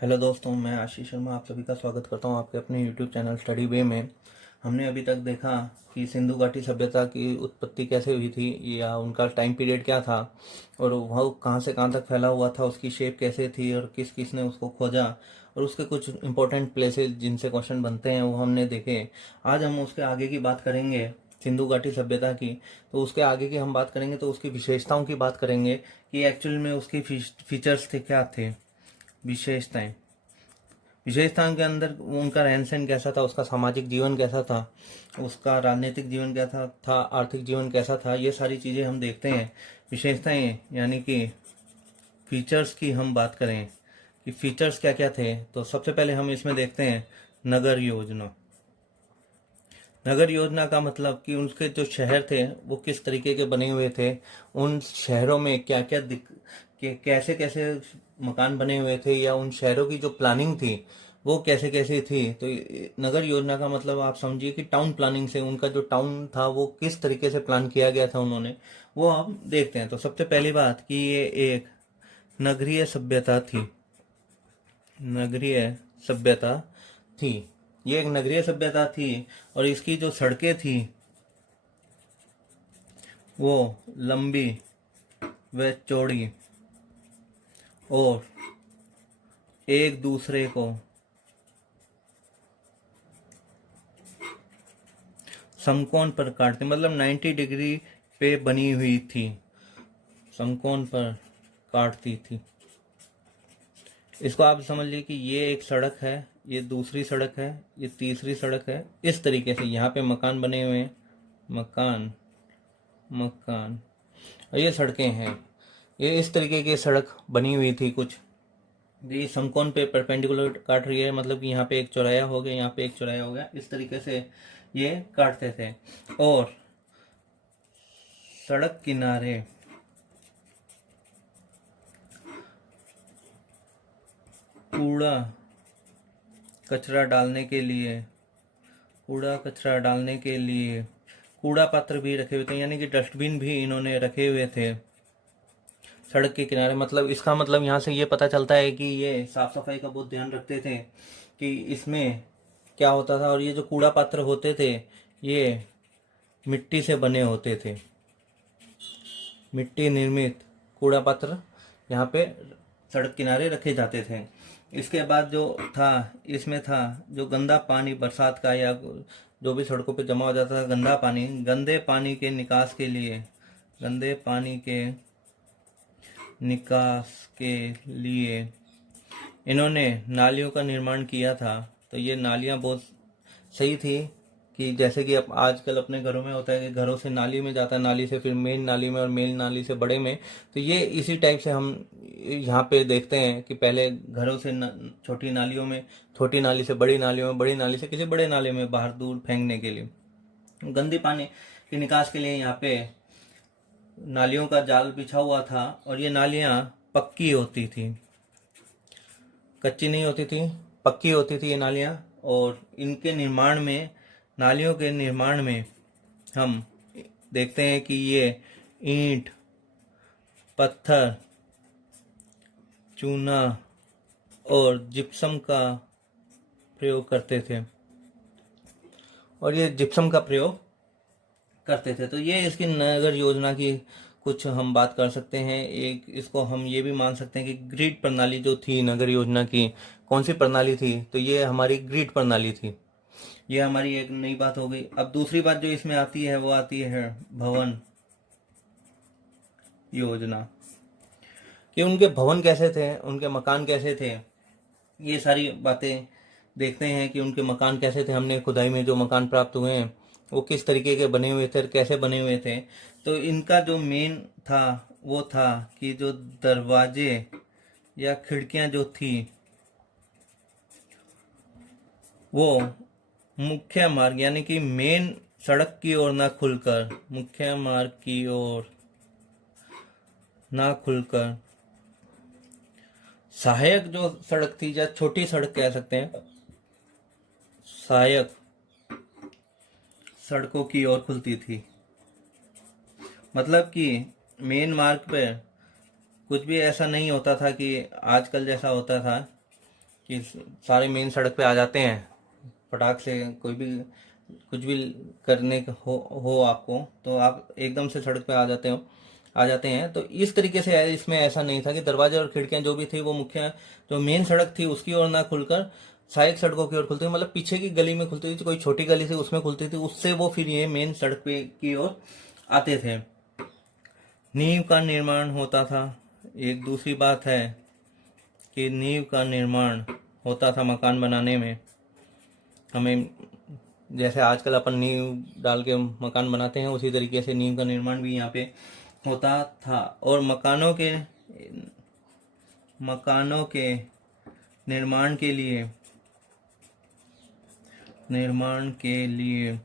Hello दोस्तों, मैं आशीष शर्मा आप सभी का स्वागत करता हूं आपके अपने यूट्यूब चैनल स्टडी वे में। हमने अभी तक देखा कि सिंधु घाटी सभ्यता की उत्पत्ति कैसे हुई थी या उनका टाइम पीरियड क्या था और वह कहां से कहां तक फैला हुआ था, उसकी शेप कैसे थी और किस किस ने उसको खोजा और उसके कुछ इंपॉर्टेंट प्लेसेस जिनसे क्वेश्चन बनते हैं वो हमने देखे। आज हम उसके आगे की बात करेंगे, सिंधु घाटी सभ्यता की। तो उसके आगे की हम बात करेंगे तो उसकी विशेषताओं की बात करेंगे कि एक्चुअल में उसकी फीचर्स थे क्या थे। विशेषताएं विशेषताओं के अंदर उनका रहन सहन कैसा था, उसका सामाजिक जीवन कैसा था, उसका राजनीतिक जीवन कैसा था, आर्थिक जीवन कैसा था, ये सारी चीज़ें हम देखते हैं। विशेषताएं यानी कि फीचर्स की हम बात करें कि फीचर्स क्या क्या थे, तो सबसे पहले हम इसमें देखते हैं नगर योजना। नगर योजना का मतलब कि उनके जो शहर थे वो किस तरीके के बने हुए थे, उन शहरों में क्या क्या कैसे कैसे मकान बने हुए थे, या उन शहरों की जो प्लानिंग थी वो कैसे कैसे थी। तो नगर योजना का मतलब आप समझिए कि टाउन प्लानिंग से उनका जो टाउन था वो किस तरीके से प्लान किया गया था उन्होंने, वो हम देखते हैं। तो सबसे पहली बात कि ये एक नगरीय सभ्यता थी। नगरीय सभ्यता थी, ये एक नगरीय सभ्यता थी और इसकी जो सड़कें थी वो लंबी व चौड़ी और एक दूसरे को समकोण पर काटती, मतलब 90 डिग्री पे बनी हुई थी, समकोण पर काटती थी। इसको आप समझ लीजिए कि ये एक सड़क है, ये दूसरी सड़क है, ये तीसरी सड़क है। इस तरीके से यहाँ पे मकान बने हुए हैं, मकान मकान, और ये सड़कें हैं। ये इस तरीके की सड़क बनी हुई थी कुछ। ये समकोण पे परपेंडिकुलर काट रही है, मतलब कि यहाँ पे एक चौराया हो गया, यहाँ पे एक चौराया हो गया, इस तरीके से ये काटते थे। और सड़क किनारे कूड़ा कचरा डालने के लिए कूड़ा कचरा डालने के लिए कूड़ा पात्र भी रखे हुए थे, यानी कि डस्टबिन भी इन्होंने रखे हुए थे सड़क के किनारे। मतलब इसका मतलब यहाँ से ये पता चलता है कि ये साफ सफाई का बहुत ध्यान रखते थे कि इसमें क्या होता था। और ये जो कूड़ा पात्र होते थे ये मिट्टी से बने होते थे, मिट्टी निर्मित कूड़ा पात्र यहाँ पे सड़क किनारे रखे जाते थे। इसके बाद जो था, इसमें था जो गंदा पानी बरसात का या जो भी सड़कों पे जमा हो जाता था गंदा पानी, गंदे पानी के निकास के लिए, गंदे पानी के निकास के लिए इन्होंने नालियों का निर्माण किया था। तो ये नालियाँ बहुत सही थी कि जैसे कि अब आजकल अपने घरों में होता है कि घरों से नाली में जाता है, नाली से फिर मेन नाली में और मेन नाली से बड़े में। तो ये इसी टाइप से हम यहाँ पे देखते हैं कि पहले घरों से छोटी नालियों में, छोटी नाली से बड़ी नालियों में, बड़ी नाली से किसी बड़े नाले में बाहर दूर फेंकने के लिए, गंदे पानी के निकास के लिए यहाँ पे नालियों का जाल बिछा हुआ था। और ये नालियाँ पक्की होती थी, कच्ची नहीं होती थी, पक्की होती थी ये नालियाँ। और इनके निर्माण में, नालियों के निर्माण में हम देखते हैं कि ये ईंट, पत्थर, चूना और जिप्सम का प्रयोग करते थे, और ये जिप्सम का प्रयोग करते थे। तो ये इसकी नगर योजना की कुछ हम बात कर सकते हैं। एक इसको हम ये भी मान सकते हैं कि ग्रिड प्रणाली जो थी नगर योजना की, कौन सी प्रणाली थी, तो ये हमारी ग्रिड प्रणाली थी। ये हमारी एक नई बात हो गई। अब दूसरी बात जो इसमें आती है वो आती है भवन योजना, कि उनके भवन कैसे थे, उनके मकान कैसे थे। ये सारी बातें देखते हैं कि उनके मकान कैसे थे। हमने खुदाई में जो मकान प्राप्त हुए हैं वो किस तरीके के बने हुए थे और कैसे बने हुए थे। तो इनका जो मेन था वो था कि जो दरवाजे या खिड़कियां जो थी वो मुख्य मार्ग यानी कि मेन सड़क की ओर ना खुलकर, मुख्य मार्ग की ओर ना खुलकर सहायक जो सड़क थी, या छोटी सड़क कह सकते हैं, सहायक सड़कों की ओर खुलती थी। मतलब कि मेन मार्ग पे कुछ भी ऐसा नहीं होता था कि आजकल जैसा होता था कि सारे मेन सड़क पे आ जाते हैं, फटाक से कोई भी कुछ भी करने हो आपको, तो आप एकदम से सड़क पे आ जाते हैं। तो इस तरीके से इसमें ऐसा नहीं था कि दरवाजे और खिड़कियां जो भी थी वो मुख्य जो मेन सड़क थी उसकी ओर ना खुलकर सहायक सड़कों की ओर खुलती थी, मतलब पीछे की गली में खुलती थी, कोई छोटी गली थी उसमें खुलती थी, उससे वो फिर ये मेन सड़क पे की ओर आते थे। नींव का निर्माण होता था। एक दूसरी बात है कि नींव का निर्माण होता था मकान बनाने में। हमें जैसे आजकल अपन नींव डाल के मकान बनाते हैं, उसी तरीके से नींव का निर्माण भी यहाँ पे होता था। और मकानों के निर्माण के लिए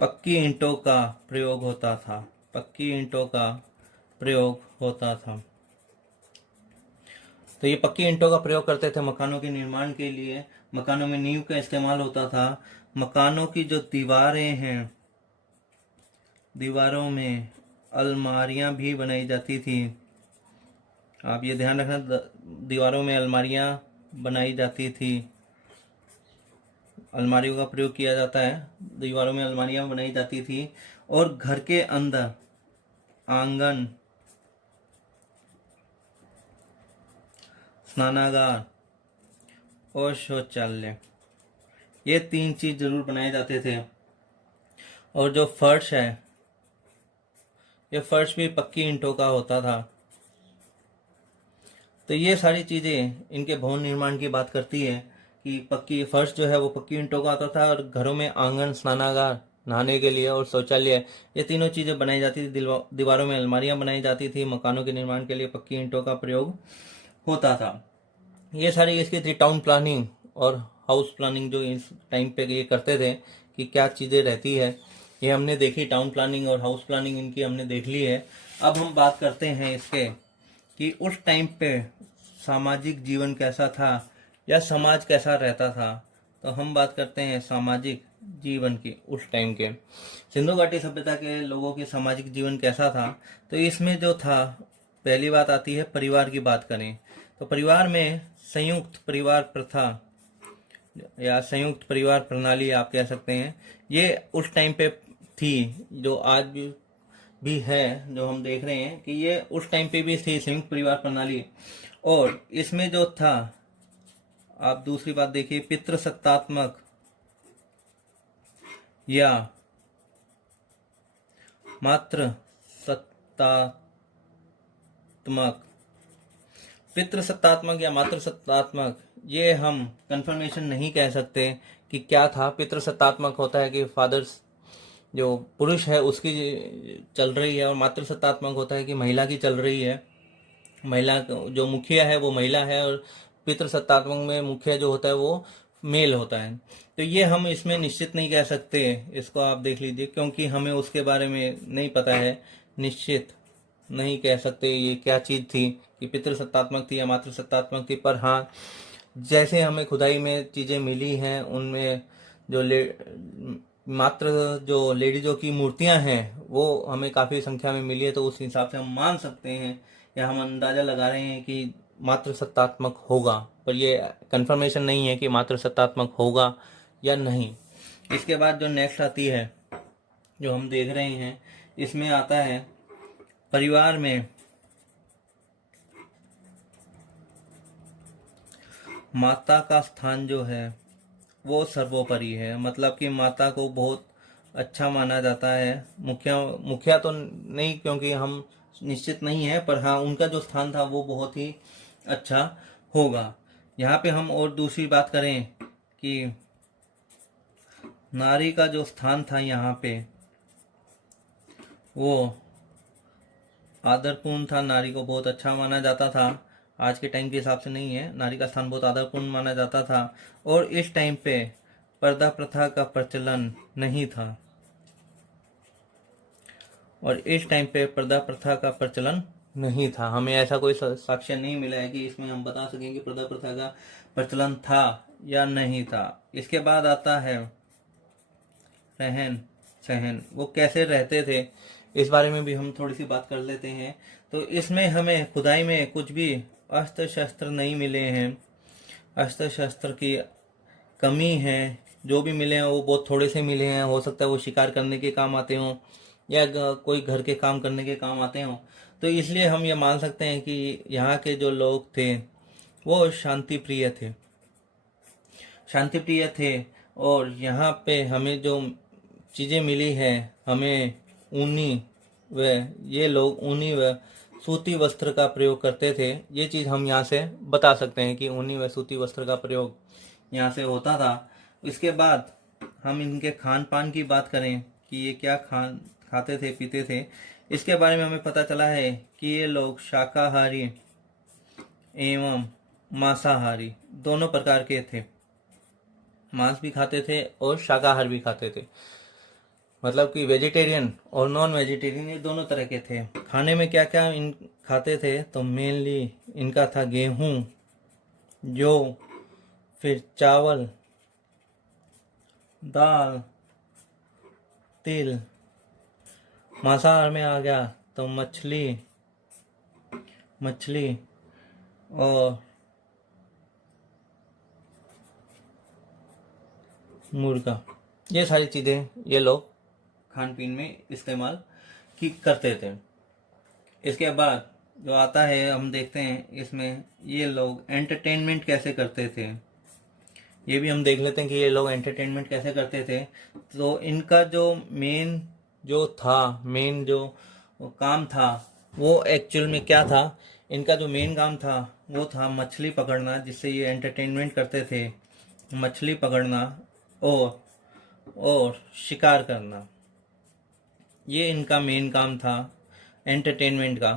पक्की ईंटों का प्रयोग होता था। पक्की ईंटों का प्रयोग होता था। तो ये पक्की ईंटों का प्रयोग करते थे मकानों के निर्माण के लिए। मकानों में नींव का इस्तेमाल होता था। मकानों की जो दीवारें हैं, दीवारों में अलमारियां भी बनाई जाती थी। आप ये ध्यान रखना, दीवारों में अलमारियां बनाई जाती थी। अलमारियों का प्रयोग किया जाता है, दीवारों में अलमारियां बनाई जाती थी। और घर के अंदर आंगन, स्नानागार और शौचालय, ये 3 चीज जरूर बनाए जाते थे। और जो फर्श है, ये फर्श भी पक्की ईंटों का होता था। तो ये सारी चीजें इनके भवन निर्माण की बात करती है कि पक्की फर्श जो है वो पक्की ईंटों का होता था, और घरों में आंगन, स्नानागार नहाने के लिए और शौचालय, ये तीनों चीजें बनाई जाती थी। दीवारों में अलमारियां बनाई जाती थी। मकानों के निर्माण के लिए पक्की ईंटों का प्रयोग होता था। ये सारी इसकी थी टाउन प्लानिंग और हाउस प्लानिंग, जो इस टाइम पे ये करते थे कि क्या चीजें रहती है, ये हमने देखी। टाउन प्लानिंग और हाउस प्लानिंग इनकी हमने देख ली है। अब हम बात करते हैं इसके कि उस टाइम पे सामाजिक जीवन कैसा था या समाज कैसा रहता था। तो हम बात करते हैं सामाजिक जीवन की। उस टाइम के सिंधु घाटी सभ्यता के लोगों के सामाजिक जीवन कैसा था, तो इसमें जो था, पहली बात आती है परिवार की बात करें तो परिवार में संयुक्त परिवार प्रथा या संयुक्त परिवार प्रणाली आप कह सकते हैं, ये उस टाइम पे थी, जो आज भी है, जो हम देख रहे हैं कि ये उस टाइम पे भी थी संयुक्त परिवार प्रणाली। और इसमें जो था, आप दूसरी बात देखिए, पितृसत्तात्मक या मातृ सत्तात्मक, पितृसत्तात्मक या मातृसत्तात्मक, ये हम कंफर्मेशन नहीं कह सकते कि क्या था। पितृसत्तात्मक होता है कि फादर्स, जो पुरुष है उसकी चल रही है, और मातृसत्तात्मक होता है कि महिला की चल रही है। महिला जो मुखिया है वो महिला है, और पितृसत्तात्मक में मुखिया जो होता है वो मेल होता है। तो ये हम इसमें निश्चित नहीं कह सकते, इसको आप देख लीजिए, क्योंकि हमें उसके बारे में नहीं पता है। निश्चित नहीं कह सकते ये क्या चीज थी, कि पितृसत्तात्मक थी या मातृसत्तात्मक थी। पर हाँ, जैसे हमें खुदाई में चीजें मिली हैं, उनमें जो मात्र जो लेडीजों की मूर्तियां हैं वो हमें काफी संख्या में मिली है, तो उस हिसाब से हम मान सकते हैं या हम अंदाजा लगा रहे हैं कि मात्र सत्तात्मक होगा। पर ये कंफर्मेशन नहीं है कि मात्र सत्तात्मक होगा या नहीं। इसके बाद जो नेक्स्ट आती है, जो हम देख रहे हैं, इसमें आता है परिवार में माता का स्थान जो है वो सर्वोपरि है। मतलब कि माता को बहुत अच्छा माना जाता है। मुखिया तो नहीं, क्योंकि हम निश्चित नहीं है, पर हाँ उनका जो स्थान था वो बहुत ही अच्छा होगा। यहाँ पे हम और दूसरी बात करें कि नारी का जो स्थान था यहाँ पे वो आदरपूर्ण था, नारी को बहुत अच्छा माना जाता था। आज के टाइम के हिसाब से नहीं है, नारी का स्थान बहुत आदरपूर्ण माना जाता था। और इस टाइम पे पर्दा प्रथा का प्रचलन नहीं था, और इस टाइम पे पर्दा प्रथा का प्रचलन नहीं था। हमें ऐसा कोई साक्ष्य नहीं मिला है कि इसमें हम बता सकें कि पर्दा प्रथा का प्रचलन था या नहीं था। इसके बाद आता है रहन सहन, वो कैसे रहते थे, इस बारे में भी हम थोड़ी सी बात कर लेते हैं। तो इसमें हमें खुदाई में कुछ भी अस्त्र शस्त्र नहीं मिले हैं। अस्त्र शस्त्र की कमी है, जो भी मिले हैं वो बहुत थोड़े से मिले हैं। हो सकता है वो शिकार करने के काम आते हों या कोई घर के काम करने के काम आते हों। तो इसलिए हम ये मान सकते हैं कि यहाँ के जो लोग थे वो शांति प्रिय थे, शांति प्रिय थे। और यहाँ पे हमें जो चीज़ें मिली है, हमें ऊनी व ये लोग ऊनी व सूती वस्त्र का प्रयोग करते थे। ये चीज़ हम यहाँ से बता सकते हैं कि ऊनी व सूती वस्त्र का प्रयोग यहाँ से होता था। इसके बाद हम इनके खान पान की बात करें कि ये क्या खाते थे पीते थे, इसके बारे में हमें पता चला है कि ये लोग शाकाहारी एवं मांसाहारी दोनों प्रकार के थे। मांस भी खाते थे और शाकाहार भी खाते थे, मतलब कि वेजिटेरियन और नॉन वेजिटेरियन ये दोनों तरह के थे। खाने में क्या क्या इन खाते थे, तो मेनली इनका था गेहूं, जौ, फिर चावल, दाल, तिल। मांसाहार में आ गया तो मछली और मुर्गा, ये सारी चीज़ें ये लोग खान पीन में इस्तेमाल करते थे। इसके बाद जो आता है हम देखते हैं इसमें ये लोग एंटरटेनमेंट कैसे करते थे, ये भी हम देख लेते हैं कि ये लोग एंटरटेनमेंट कैसे करते थे। तो इनका जो मेन जो काम था वो एक्चुअल में क्या था, इनका जो मेन काम था वो था मछली पकड़ना, जिससे ये एंटरटेनमेंट करते थे। मछली पकड़ना और शिकार करना, ये इनका मेन काम था एंटरटेनमेंट का,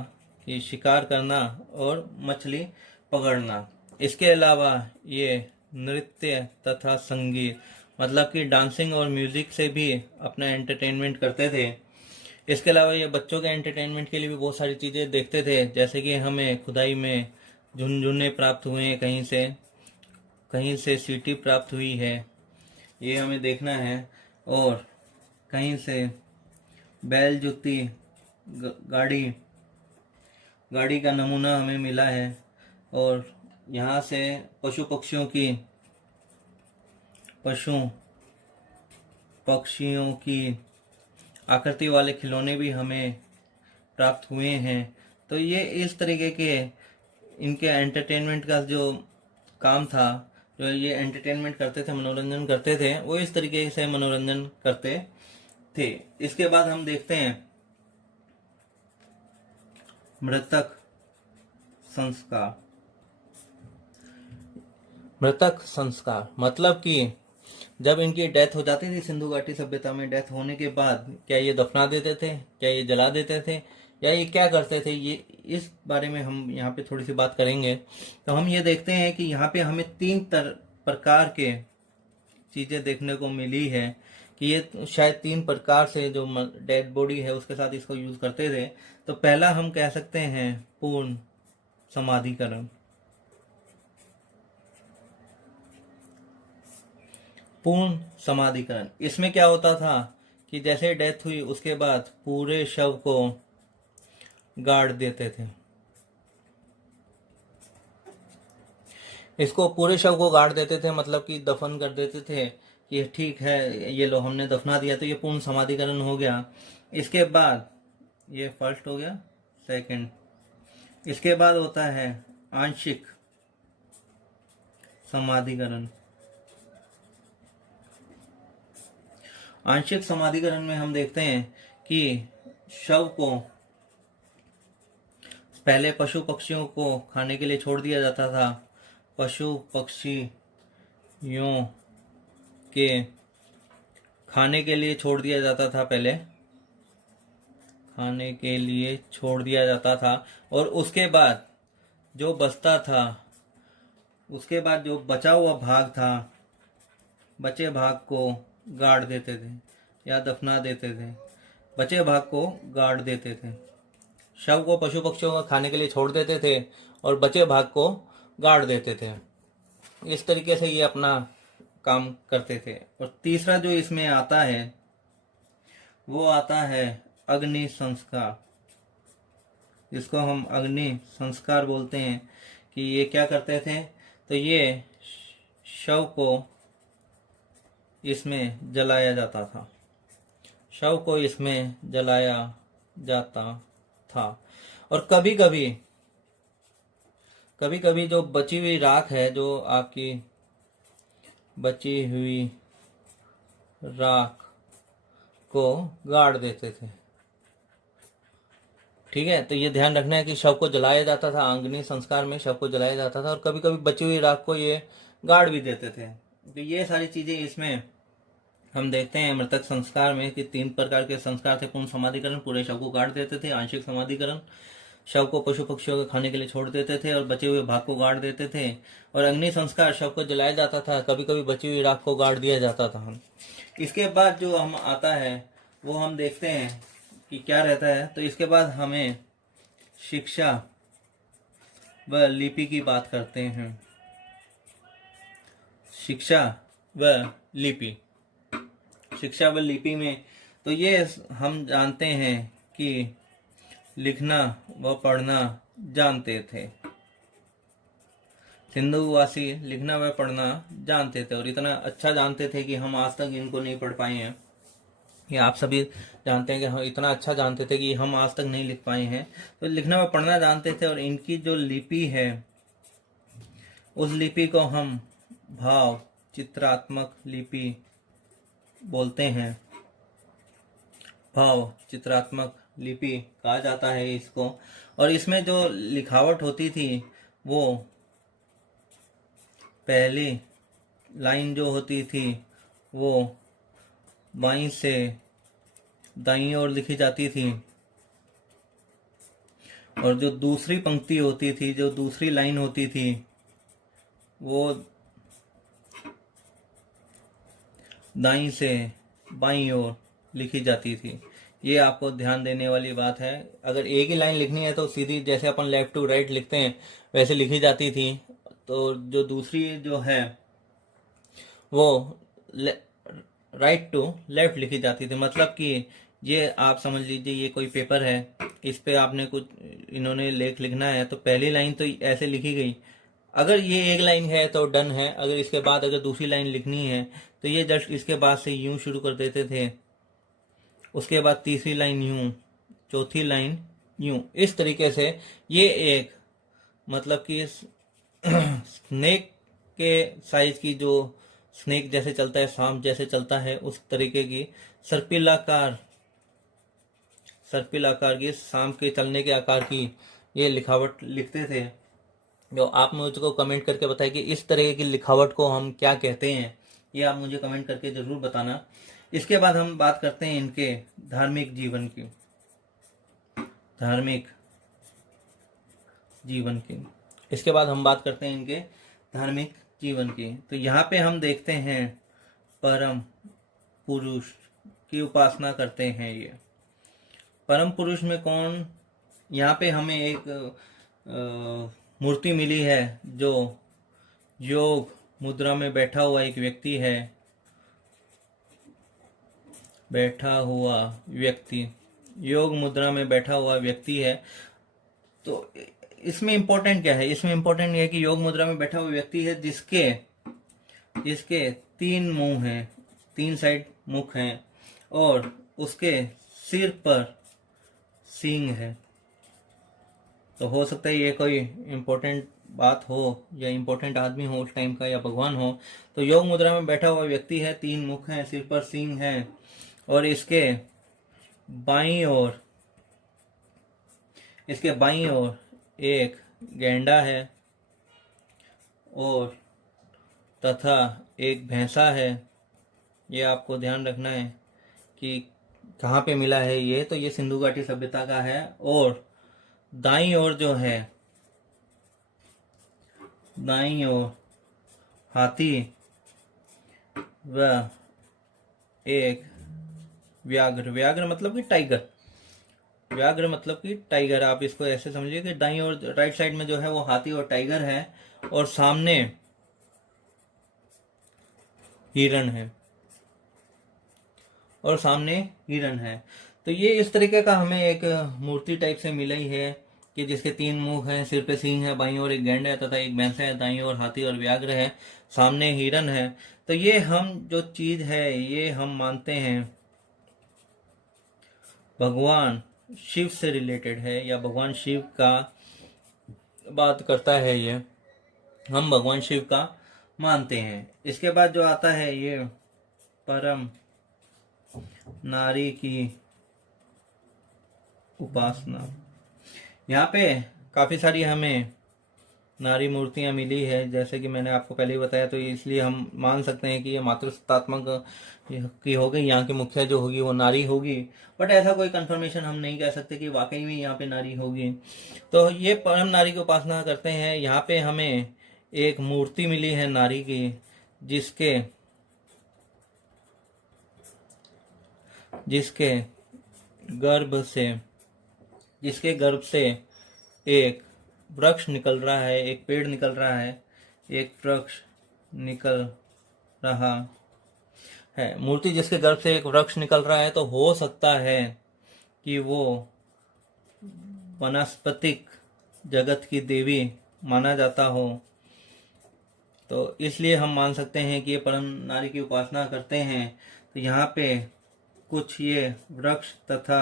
कि शिकार करना और मछली पकड़ना। इसके अलावा ये नृत्य तथा संगीत, मतलब कि डांसिंग और म्यूजिक से भी अपना एंटरटेनमेंट करते थे। इसके अलावा ये बच्चों के एंटरटेनमेंट के लिए भी बहुत सारी चीज़ें देखते थे, जैसे कि हमें खुदाई में झुनझुने प्राप्त हुए हैं, कहीं से सीटी प्राप्त हुई है, ये हमें देखना है। और कहीं से बैल जुती गाड़ी का नमूना हमें मिला है। और यहाँ से पशु पक्षियों की आकृति वाले खिलौने भी हमें प्राप्त हुए हैं। तो ये इस तरीके के इनके एंटरटेनमेंट का जो काम था, जो ये एंटरटेनमेंट करते थे, मनोरंजन करते थे, वो इस तरीके से मनोरंजन करते थे। इसके बाद हम देखते हैं मृतक संस्कार, मतलब कि जब इनकी डेथ हो जाती थी, सिंधु घाटी सभ्यता में डेथ होने के बाद क्या ये दफना देते थे, क्या ये जला देते थे, या ये क्या करते थे, ये इस बारे में हम यहाँ पे थोड़ी सी बात करेंगे। तो हम ये देखते हैं कि यहाँ पे हमें 3 प्रकार के चीज़ें देखने को मिली है, कि ये शायद 3 प्रकार से जो डेड बॉडी है उसके साथ इसको यूज करते थे। तो पहला हम कह सकते हैं पूर्ण समाधिकरण। इसमें क्या होता था कि जैसे डेथ हुई उसके बाद पूरे शव को गाड़ देते थे। इसको पूरे शव को गाड़ देते थे, मतलब कि दफन कर देते थे कि ठीक है, ये लो हमने दफना दिया, तो ये पूर्ण समाधिकरण हो गया। इसके बाद ये फर्स्ट हो गया, सेकंड। इसके बाद होता है आंशिक समाधिकरण। आंशिक समाधिकरण में हम देखते हैं कि शव को पहले पशु पक्षियों को खाने के लिए छोड़ दिया जाता था। पशु पक्षियों के खाने के लिए छोड़ दिया जाता था, पहले खाने के लिए छोड़ दिया जाता था। और उसके बाद जो बचता था, उसके बाद जो बचा हुआ भाग था, बचे भाग को गाड़ देते थे या दफना देते थे। बचे भाग को गाड़ देते थे। शव को पशु पक्षियों को खाने के लिए छोड़ देते थे और बचे भाग को गाड़ देते थे। इस तरीके से ये अपना काम करते थे। और तीसरा जो इसमें आता है वो आता है अग्नि संस्कार, जिसको हम अग्नि संस्कार बोलते हैं। कि ये क्या करते थे, तो ये शव को इसमें जलाया जाता था। शव को इसमें जलाया जाता था। और कभी कभी जो बची हुई राख है, जो आपकी बची हुई राख को गाड़ देते थे। ठीक है, तो ये ध्यान रखना है कि शव को जलाया जाता था, अंग्नि संस्कार में शव को जलाया जाता था, और कभी कभी बची हुई राख को ये गाड़ भी देते थे। तो ये सारी चीजें इसमें हम देखते हैं मृतक संस्कार में कि 3 प्रकार के संस्कार थे। पूर्ण समाधिकरण, पूरे शव को गाड़ देते थे। आंशिक समाधिकरण, शव को पशु पक्षियों के खाने के लिए छोड़ देते थे और बचे हुए भाग को गाड़ देते थे। और अग्नि संस्कार, शव को जलाया जाता था, कभी कभी बची हुई राख को गाड़ दिया जाता था। इसके बाद जो हम आता है वो हम देखते हैं कि क्या रहता है। तो इसके बाद हमें शिक्षा व लिपि की बात करते हैं। शिक्षा व लिपि। शिक्षा व लिपि में तो ये हम जानते हैं कि लिखना व पढ़ना जानते थे। सिंधुवासी लिखना व पढ़ना जानते थे, और इतना अच्छा जानते थे कि हम आज तक इनको नहीं पढ़ पाए हैं। ये आप सभी जानते हैं कि हम इतना अच्छा जानते थे कि हम आज तक नहीं लिख पाए हैं। तो लिखना व पढ़ना जानते थे, और इनकी जो लिपि है उस लिपि को हम भाव चित्रात्मक लिपि बोलते हैं। भाव चित्रात्मक लिपि कहा जाता है इसको। और इसमें जो लिखावट होती थी वो पहली लाइन जो होती थी वो बाईं से दाईं ओर लिखी जाती थी, और जो दूसरी पंक्ति होती थी, जो दूसरी लाइन होती थी, वो दाईं से बाईं ओर लिखी जाती थी। ये आपको ध्यान देने वाली बात है। अगर एक ही लाइन लिखनी है तो सीधी जैसे अपन लेफ्ट टू राइट लिखते हैं वैसे लिखी जाती थी। तो जो दूसरी जो है वो राइट टू लेफ्ट लिखी जाती थी। मतलब कि ये आप समझ लीजिए ये कोई पेपर है, इस पे आपने कुछ इन्होंने लेख लिखना है, तो पहली लाइन तो ऐसे लिखी गई। अगर ये एक लाइन है तो डन है। अगर इसके बाद अगर दूसरी लाइन लिखनी है तो ये जस्ट इसके बाद से यूं शुरू कर देते थे, उसके बाद तीसरी लाइन यूं, चौथी लाइन यूं। इस तरीके से ये एक मतलब कि स्नेक के साइज की, जो स्नेक जैसे चलता है, सांप जैसे चलता है, उस तरीके की सर्पिलाकार की, सांप के चलने के आकार की ये लिखावट लिखते थे। जो आप मुझको कमेंट करके बताएं कि इस तरह की लिखावट को हम क्या कहते हैं, ये आप मुझे कमेंट करके जरूर बताना। इसके बाद हम बात करते हैं इनके धार्मिक जीवन की। धार्मिक जीवन की इसके बाद हम बात करते हैं इनके धार्मिक जीवन की। तो यहाँ पे हम देखते हैं परम पुरुष की उपासना करते हैं। ये परम पुरुष में कौन, यहाँ पे हमें एक मूर्ति मिली है जो योग मुद्रा में बैठा हुआ एक व्यक्ति है। बैठा हुआ व्यक्ति, योग मुद्रा में बैठा हुआ व्यक्ति है। तो इसमें इंपॉर्टेंट क्या है? इसमें इंपॉर्टेंट ये है कि योग मुद्रा में बैठा हुआ व्यक्ति है जिसके 3 मुंह हैं, 3 साइड मुख हैं, और उसके सिर पर सींग है। तो हो सकता है ये कोई इंपॉर्टेंट बात हो या इंपॉर्टेंट आदमी हो उस टाइम का, या भगवान हो। तो योग मुद्रा में बैठा हुआ व्यक्ति है, 3 मुख हैं, सिर पर सींग है, और इसके बाईं ओर एक गैंडा है और तथा एक भैंसा है। ये आपको ध्यान रखना है कि कहाँ पे मिला है ये। तो ये सिंधु घाटी सभ्यता का है। और दाईं ओर जो है, दाईं ओर हाथी व एक व्याघ्र मतलब कि टाइगर। व्याघ्र मतलब कि टाइगर, आप इसको ऐसे समझिए कि दाईं ओर राइट साइड में जो है वो हाथी और टाइगर है, और सामने हिरण है। तो ये इस तरीके का हमें एक मूर्ति टाइप से मिला ही है। कि जिसके 3 मुंह हैं, सिर पे सींग है, बाईं ओर एक गैंड है तथा एक भैंस है, दाईं ओर हाथी और व्याघ्र है, सामने हिरन है। तो ये हम जो चीज है ये हम मानते हैं भगवान शिव से रिलेटेड है, या भगवान शिव का बात करता है, ये हम भगवान शिव का मानते हैं। इसके बाद जो आता है ये परम नारी की उपासना। यहाँ पे काफी सारी हमें नारी मूर्तियां मिली है, जैसे कि मैंने आपको पहले ही बताया, तो इसलिए हम मान सकते हैं कि ये मातृसत्तात्मक की हो गई, यहाँ की मुखिया जो होगी वो नारी होगी। बट ऐसा कोई कंफर्मेशन हम नहीं कह सकते कि वाकई में यहाँ पे नारी होगी। तो ये परम नारी की उपासना करते हैं। यहाँ पे हमें एक मूर्ति मिली है नारी की, जिसके जिसके गर्भ से एक वृक्ष निकल रहा है, एक पेड़ निकल रहा है, एक वृक्ष निकल रहा है। मूर्ति जिसके गर्भ से एक वृक्ष निकल रहा है, तो हो सकता है कि वो वनस्पतिक जगत की देवी माना जाता हो। तो इसलिए हम मान सकते हैं कि ये परम नारी की उपासना करते हैं। तो यहाँ पे कुछ ये वृक्ष तथा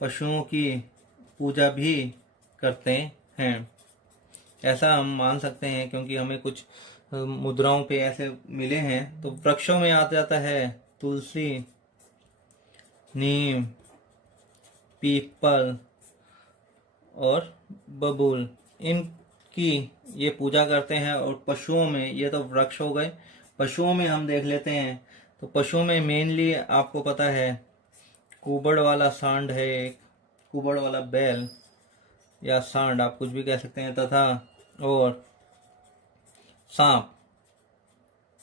पशुओं की पूजा भी करते हैं, ऐसा हम मान सकते हैं, क्योंकि हमें कुछ मुद्राओं पे ऐसे मिले हैं। तो वृक्षों में आ जाता है तुलसी, नीम, पीपल और बबूल, इनकी ये पूजा करते हैं। और पशुओं में, ये तो वृक्ष हो गए, पशुओं में हम देख लेते हैं। तो पशुओं में मेनली आपको पता है कुबड़ वाला सांड है, एक कुबड़ वाला बैल या सांड, आप कुछ भी कह सकते हैं, तथा और सांप।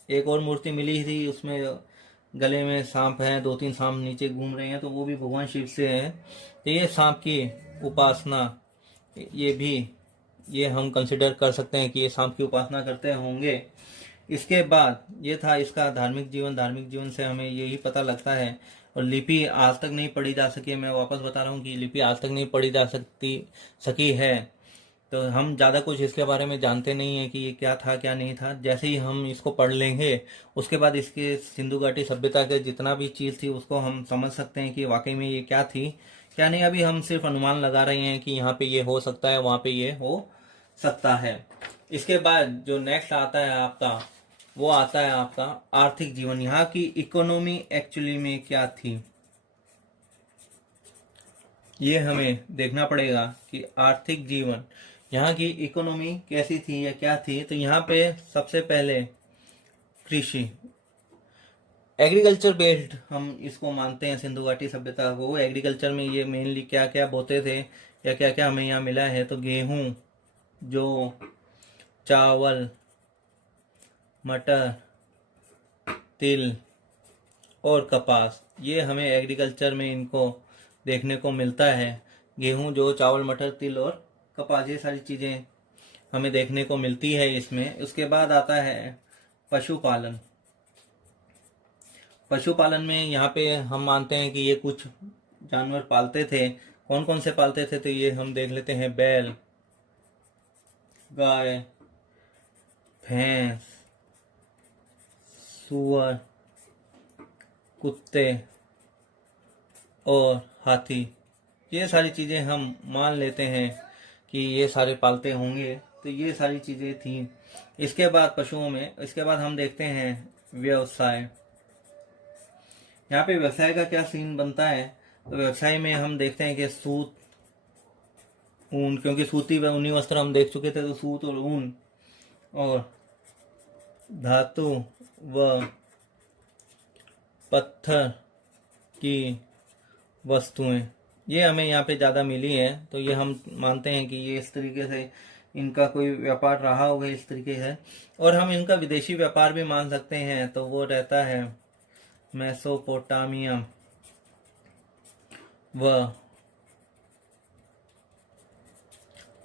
एक और मूर्ति मिली थी, उसमें गले में सांप है, 2-3 सांप नीचे घूम रहे हैं, तो वो भी भगवान शिव से है। तो ये सांप की उपासना, ये हम कंसिडर कर सकते हैं कि ये सांप की उपासना करते होंगे। इसके बाद ये था इसका धार्मिक जीवन से हमें यही पता लगता है। और लिपि आज तक नहीं पढ़ी जा सकी, मैं वापस बता रहा हूँ कि लिपि आज तक नहीं पढ़ी जा सकी है। तो हम ज़्यादा कुछ इसके बारे में जानते नहीं है कि ये क्या था क्या नहीं था। जैसे ही हम इसको पढ़ लेंगे, उसके बाद इसके सिंधु घाटी सभ्यता के जितना भी चीज़ थी उसको हम समझ सकते हैं कि वाकई में ये क्या थी क्या नहीं। अभी हम सिर्फ अनुमान लगा रहे हैं कि यहाँ पे ये हो सकता है, वहाँ पे ये हो सकता है। इसके बाद जो नेक्स्ट आता है आपका, वो आता है आपका आर्थिक जीवन। यहाँ की इकोनॉमी एक्चुअली में क्या थी, ये हमें देखना पड़ेगा कि आर्थिक जीवन, यहाँ की इकोनॉमी कैसी थी या क्या थी। तो यहाँ पे सबसे पहले कृषि, एग्रीकल्चर बेस्ड हम इसको मानते हैं सिंधु घाटी सभ्यता को। एग्रीकल्चर में ये मेनली क्या क्या बोते थे या क्या क्या हमें यहाँ मिला है, तो गेहूं, जौ, चावल, मटर, तिल और कपास, ये हमें एग्रीकल्चर में इनको देखने को मिलता है। गेहूं, जौ, चावल, मटर, तिल और कपास, ये सारी चीज़ें हमें देखने को मिलती है इसमें। उसके बाद आता है पशुपालन। पशुपालन में यहाँ पे हम मानते हैं कि ये कुछ जानवर पालते थे। कौन कौन से पालते थे, तो ये हम देख लेते हैं। बैल, गाय, भैंस, सुअर, कुत्ते और हाथी, ये सारी चीज़ें हम मान लेते हैं कि ये सारे पालते होंगे। तो ये सारी चीज़ें थी। इसके बाद पशुओं में, इसके बाद हम देखते हैं व्यवसाय। यहाँ पे व्यवसाय का क्या सीन बनता है, तो व्यवसाय में हम देखते हैं कि सूत, ऊन, क्योंकि सूती व ऊनी वस्त्र हम देख चुके थे, तो सूत और ऊन और धातु व पत्थर की वस्तुएं, ये हमें यहाँ पे ज़्यादा मिली है। तो ये हम मानते हैं कि ये इस तरीके से इनका कोई व्यापार रहा होगा, इस तरीके से। और हम इनका विदेशी व्यापार भी मान सकते हैं, तो वो रहता है मेसोपोटामिया व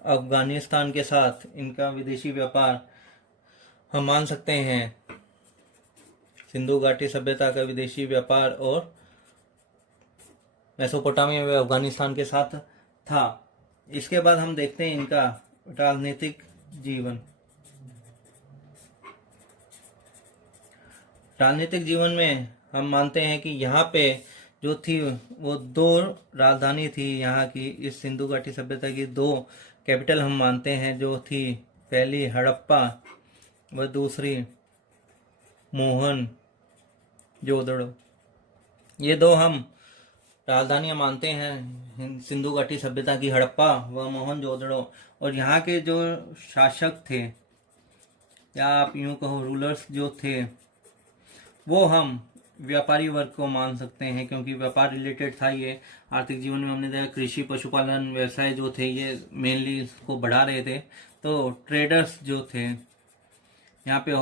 अफगानिस्तान के साथ इनका विदेशी व्यापार हम मान सकते हैं। सिंधु घाटी सभ्यता का विदेशी व्यापार और मेसोपोटामिया व अफगानिस्तान के साथ था। इसके बाद हम देखते हैं इनका राजनीतिक जीवन। राजनीतिक जीवन में हम मानते हैं कि यहाँ पे जो थी वो दो राजधानी थी यहाँ की, इस सिंधु घाटी सभ्यता की दो कैपिटल हम मानते हैं, जो थी पहली हड़प्पा व दूसरी मोहन जोदड़ो। ये दो हम राजधानियां मानते हैं सिंधु घाटी सभ्यता की, हड़प्पा व मोहन जोदड़ो। और यहाँ के जो शासक थे, या आप यूं कहो रूलर्स जो थे, वो हम व्यापारी वर्ग को मान सकते हैं, क्योंकि व्यापार रिलेटेड था ये। आर्थिक जीवन में हमने देखा कृषि पशुपालन व्यवसाय जो थे ये मेनली इसको बढ़ा रहे थे। तो ट्रेडर्स जो थे यहाँ पे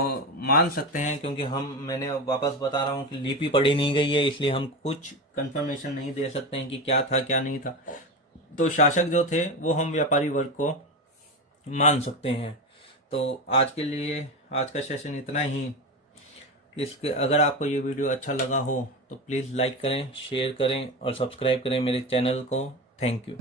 मान सकते हैं, क्योंकि मैंने वापस बता रहा हूँ कि लिपि पढ़ी नहीं गई है, इसलिए हम कुछ कंफर्मेशन नहीं दे सकते हैं कि क्या था क्या नहीं था। तो शासक जो थे वो हम व्यापारी वर्ग को मान सकते हैं। तो आज के लिए आज का सेशन इतना ही। इसके अगर आपको ये वीडियो अच्छा लगा हो तो प्लीज़ लाइक करें, शेयर करें और सब्सक्राइब करें मेरे चैनल को। Thank you.